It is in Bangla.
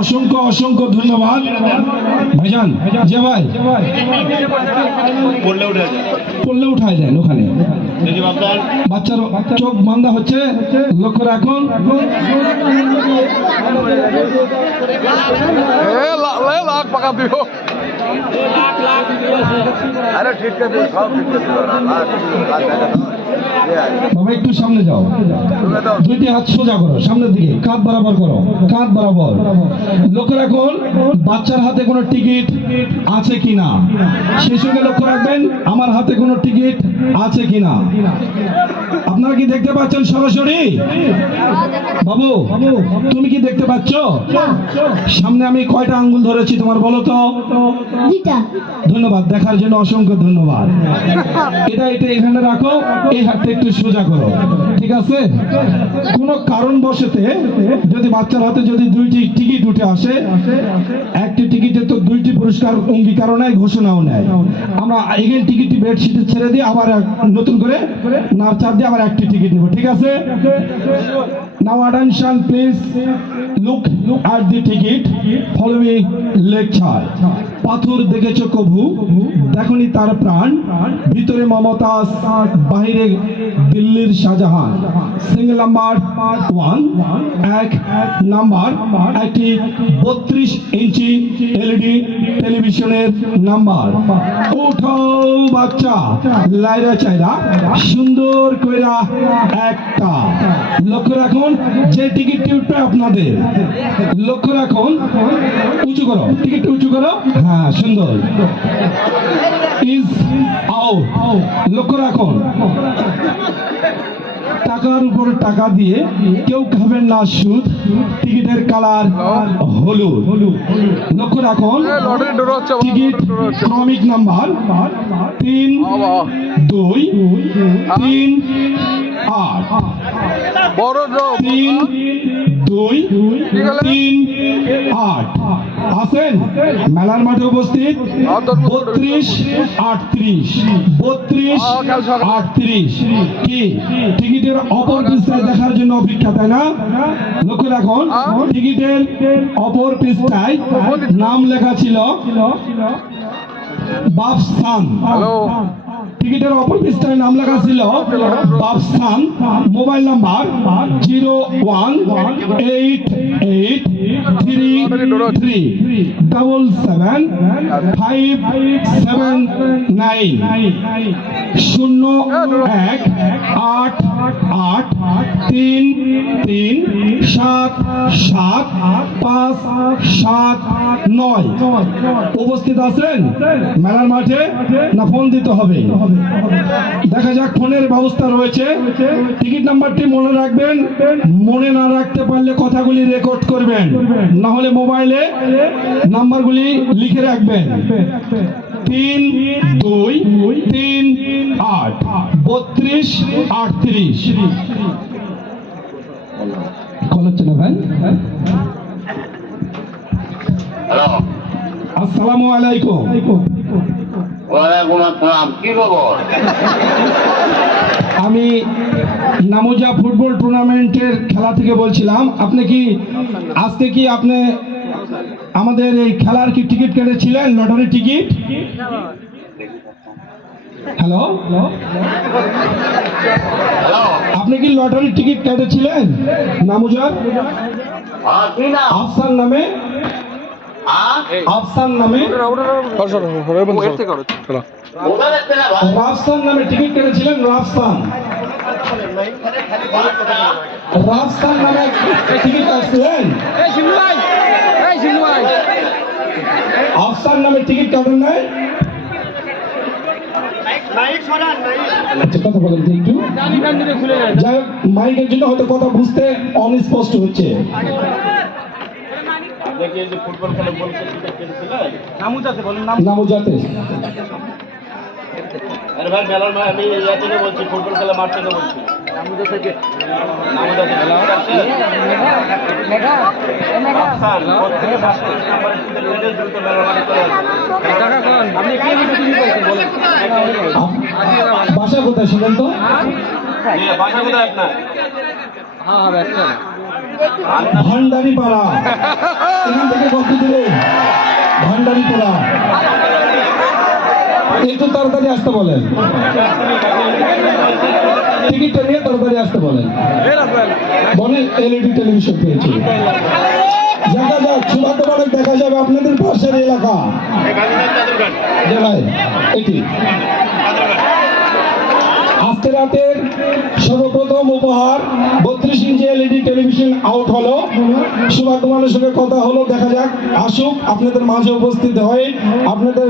অসংখ্য অসংখ্য ধন্যবাদ ভাইজান। যে ভাই পড়লে উঠায় দেন ওখানে, বাচ্চার চোখ বান্ধা হচ্ছে, লক্ষ্য রাখুন। বাবা একটু সামনে যাও, দুইটি হাত সোজা করো সামনের দিকে, কাঁধ বরাবর করো, কাঁধ বরাবর। লক্ষ্য রাখুন বাচ্চার হাতে কোনো টিকিট আছে কিনা, সেই সঙ্গে লক্ষ্য রাখবেন আমার হাতে কোনো টিকিট আছে কিনা। আপনারা কি দেখতে পাচ্ছেন সরাসরি? বাবু তুমি কি দেখতে পাচ্ছ? সামনে আমি কয়টা আঙ্গুল ধরেছি তোমার বলো তো? ধন্যবাদ, দেখার জন্য অসংখ্য ধন্যবাদ। এটা এখানে রাখো, এই হাতটা একটু সোজা করো, ঠিক আছে? কোন কারণবশতে যদি বাচ্চার হাতে যদি দুইটি টিকিট উঠে আসে, একটি টিকিটে তো দুইটি পুরস্কার অঙ্গীকারও নেয়, ঘোষণাও নেয়, আমরা এগেন টিকিটটি বেডশিটে ছেড়ে দিয়ে আবার নতুন করে নাড়চাড় দিয়ে আবার একটি টিকিট নেব, ঠিক আছে? Now attention please, look at the ticket, follow me lecture. পাথর দেখেছো কভু, দেখনি তার প্রাণ, ভিতরে মমতাজ, বাহিরে দিল্লির শাহজাহান। সিঙ্গেল নাম্বার 1, এক নাম্বার একটি 32 ইঞ্চি এলইডি টেলিভিশনের নাম্বার। উঠাও বাচ্চা, লাইরা চাইরা সুন্দর কইরা একটা। লক্ষ্য রাখুন যে টিকিটটি উঠবে আপনাদের, লক্ষ্য রাখুন, উঁচু করো, টিকিটটি উঁচু করো, হ্যাঁ সুন্দর। ইজ আউট, লক্ষ্য রাখুন টাকার উপর টাকা দিয়ে কেউ খাবেন না সুদ, টিকিটের কালার হলুদ। লক্ষ্য রাখুন টিকিট ক্রমিক নাম্বার 3, 2, 3, 8, 3, 2, 3, 8 আছেন মেলার মাঠে উপস্থিত। 32, 38, 32, 38 কি টিকিটের অপর পৃষ্ঠায় দেখার জন্য অপেক্ষা, তাই না? লক্ষ্য রাখুন টিকিটের অপর পৃষ্ঠায় নাম লেখা ছিল বাপস্থান। টিকিটের অপর পৃষ্ঠায় নাম লেখা ছিল বাপস্থান। মোবাইল নাম্বার 01883775579 01883775579 উপস্থিত আছেন মেলার মাঠে না ফোন দিতে হবে? দেখা যাক, ফোনের ব্যবস্থা রয়েছে। টিকিট নাম্বারটি মনে রাখবেন, মনে না রাখতে পারলে কথাগুলি রেকর্ড করবেন, না হলে মোবাইলে নাম্বারগুলি লিখে রাখবেন। 3, 2, 3, 8, 32, 38 কল হচ্ছে না ভাই? আসসালামু আলাইকুম। ওয়ালাইকুম আসসালাম, কি খবর? আমি নামুজা ফুটবল টুর্নামেন্টের খেলা থেকে বলছিলাম। আপনি কি আজকে কি আপনি আমাদের এই খেলার কি টিকিট কেটেছিলেন, লটারি টিকিট? হ্যালো, আপনি কি লটারি টিকিট কেটেছিলেন নামুজার? আফসান নামে, আফসান নামে, রাফসান নামে টিকিট কেটেছিলেন? রাফসান, রাফসান নামে টিকিট কাটছিলেন? আফসান নামে টিকিট কাটেন নাই? কথা বলেন তো একটু, যাই হোক মাইকের জন্য হয়তো কথা বুঝতে অনিস্পষ্ট হচ্ছে। নামুজাতে আরে ভাই মেলার মাঠ, আমি ইয়া থেকে বলছি, ফুটবল খেলা মাঠ থেকে বলছি। নামুজা থেকে বাসা কোথায় শুনেন তো? বাসা কোথায় আপনার? হ্যাঁ ভান্ডারি পাড়া, এখান থেকে কত দূরে? ভান্ডারি পাড়া, একটু তাড়াতাড়ি আসতে বলেন, টিকিটটা নিয়ে তাড়াতাড়ি আসতে বলেন। বলেন এলইডি টেলিভিশন পেয়েছি, দেখা যাক সুভাদ্র পাঠক দেখা যাবে আপনাদের পাশের এলাকা। যে ভাই এটি আজকে রাতের সর্বপ্রথম উপহার 32 ইঞ্চি এলইডি টেলিভিশন আউট হলো। সুভাদ্র মানুষের কথা হলো, দেখা যাক আসুক আপনাদের মাঝে উপস্থিত হয়ে আপনাদের